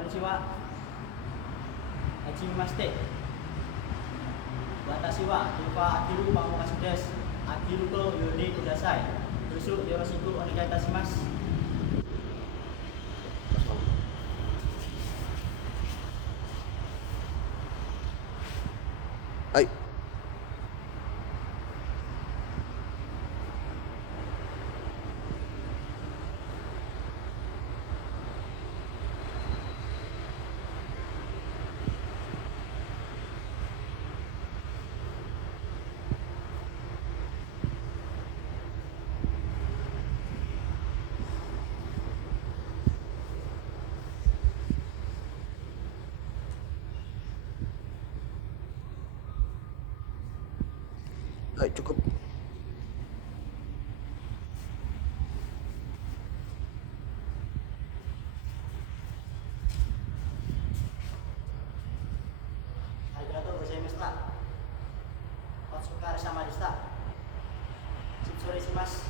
Konnichiwa. Hajimemashite. Watashi wa Yuka Akiru Pamukasi desu. Akiru to yode kudasai. Dosu yoroshiku onegai itashimasu. Ay. Ay, cukup. Arigatou gozaimashita. Otsukare sama deshita. Shitsure shimasu.